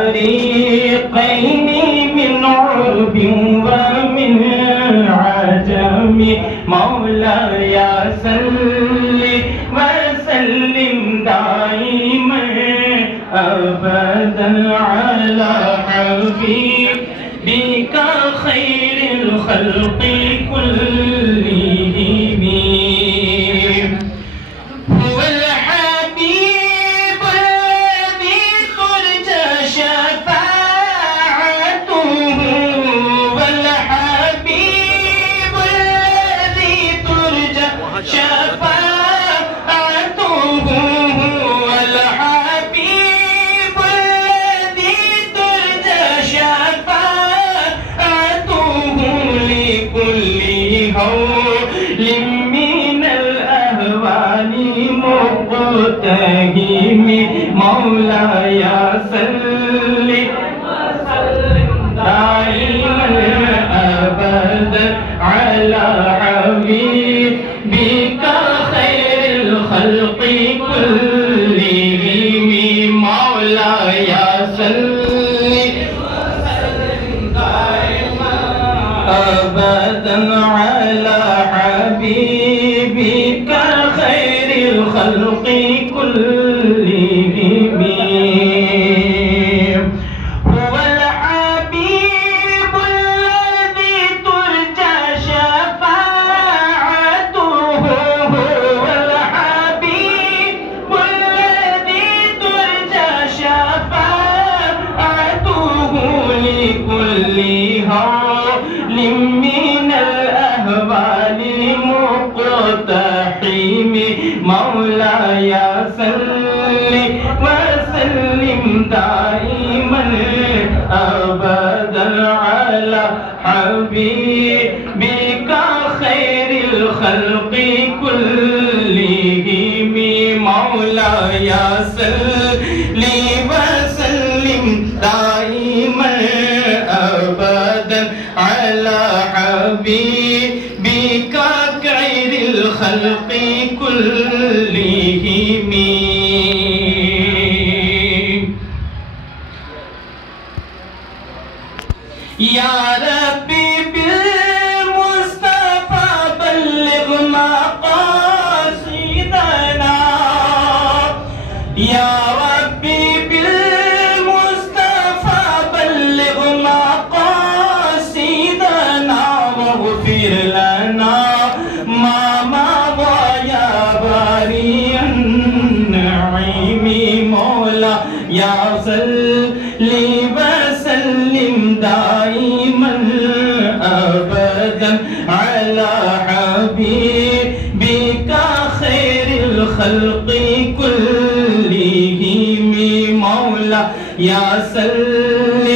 والفريقين من عرب ومن عجم مولاي صل وسلم دائما أبدا على حبيبك خير الخلق كلهم. من الأهوال مقتهم مولاي صل وسلم دائما أبدا على حبيبك خير الخلق كلهم مولاي صل وسلم دائما أبدا على حبيبك خير الخلق كلهم. هو الحبيب الذي ترجى شفاعته، هو الحبيب الذي ترجى شفاعته لكل هول من الأهوال مقتحم مولاي صل وسلم دائما أبدا على حبيبك خير الخلق كلهم مولاي صل وسلم دائما أبدا على حبيبك خير الخلق كلهم. يا ربي بالمصطفى بلغ مقاصدنا، يا ربي بالمصطفى بلغ مقاصدنا واغفر لنا ما مضى يا باري النعيم مولاي صل وسلم دائما أبدا على حبيبك خير الخلق كلهم مولاي صل